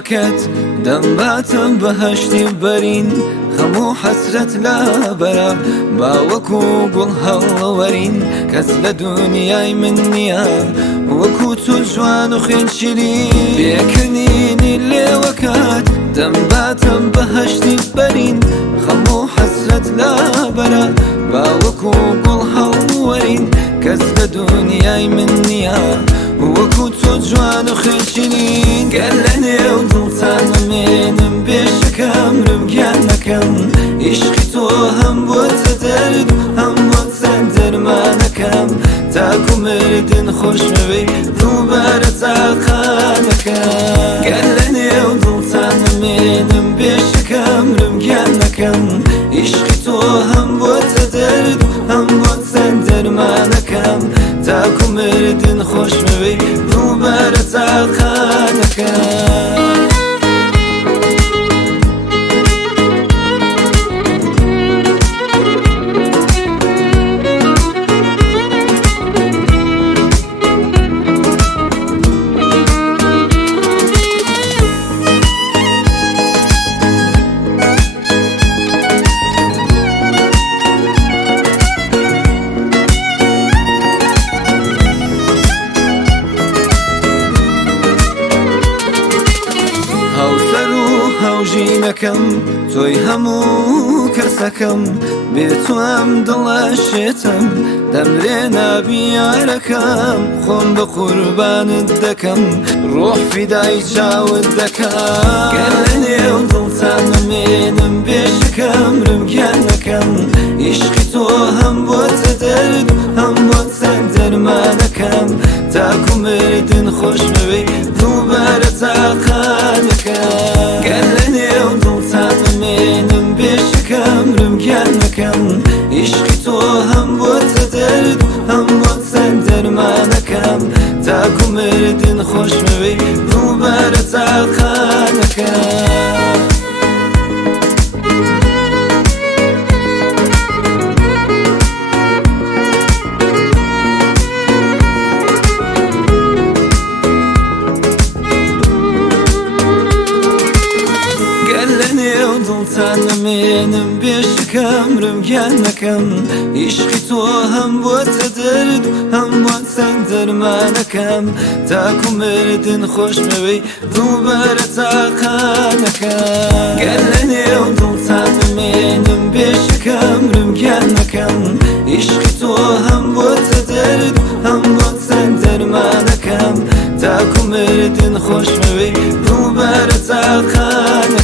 براكت دەمباتم بەهەشتی بەرین هەموو حەسرەت لا بەرە باوەکو گوڵ هەڵوەرین کەس لە دونیای من نییە وەکو تو جوان و خوێنشیرین پێکردنی لێوەکات دەمباتم بەهەشتی بەرین هەموو حەسرەت لا بەرە باوەکو گوڵ هەڵوەرین کەس لە دونیای من نییە وەکو تو جوان و خوێنشیرین گەر لە نێو دڵتانەمێنم بێشەکەم ڕمگیان نەکەم عیشقی تۆ هەم بۆتە دەرد هەم بۆتە دەرمانەکەم تاکو مردن خۆشمەوەی دووبارە تاقانەکەم گەر لە نێو دڵتانەمێنم بێشەکەم ڕمگیان نەکەم عیشقی تۆ هەم بۆتە دەرد هەم بۆتە دەرمانەکەم تاکو مردن خۆشمەوەی دووبارە تاقانەکەم هەوژینەکەم تۆی هەموو کەسەکەم بێتوام دڵەشێتم دەمرێ نابیارەکەم خۆم بە قوربانت دەکەم ڕۆح فیدای چاوت دەکەم گەر لە نێو دڵتانەمێنم بێشەکەم ڕمگیان نەکەم عیشقی تۆ هەم بۆتە دەرد هەم بۆتە دەرمانەکەم تاکو مردن خۆشمەوەی دووبارە تاقانەکەم گەر لە نێو دڵتانەمێنم بێشەکەم ڕمگیان نەکەم عیشقی تۆ هەم بۆتە دەرد هەم بۆتە دەرمانەکەم تاکو مردن خۆشمەوەی دووبارە تاقانەکەم دڵتانەمێنم بێشەکەم ڕمگیان نەکەم عیشقی تۆ هەم بۆتە دەرد هەم بۆتە دەرمانەکەم تاکو مردن خۆشمەوەی دووبارە تاقانەکەم گەر لە نێو دڵتانەمێنم بێشەکەم ڕمگیان نەکەم عیشقی تۆ هەم بۆتە دەرد هەم بۆتە دەرمانەکەم تاکو مردن خۆشمەوەی دووبارە تاقانەکەم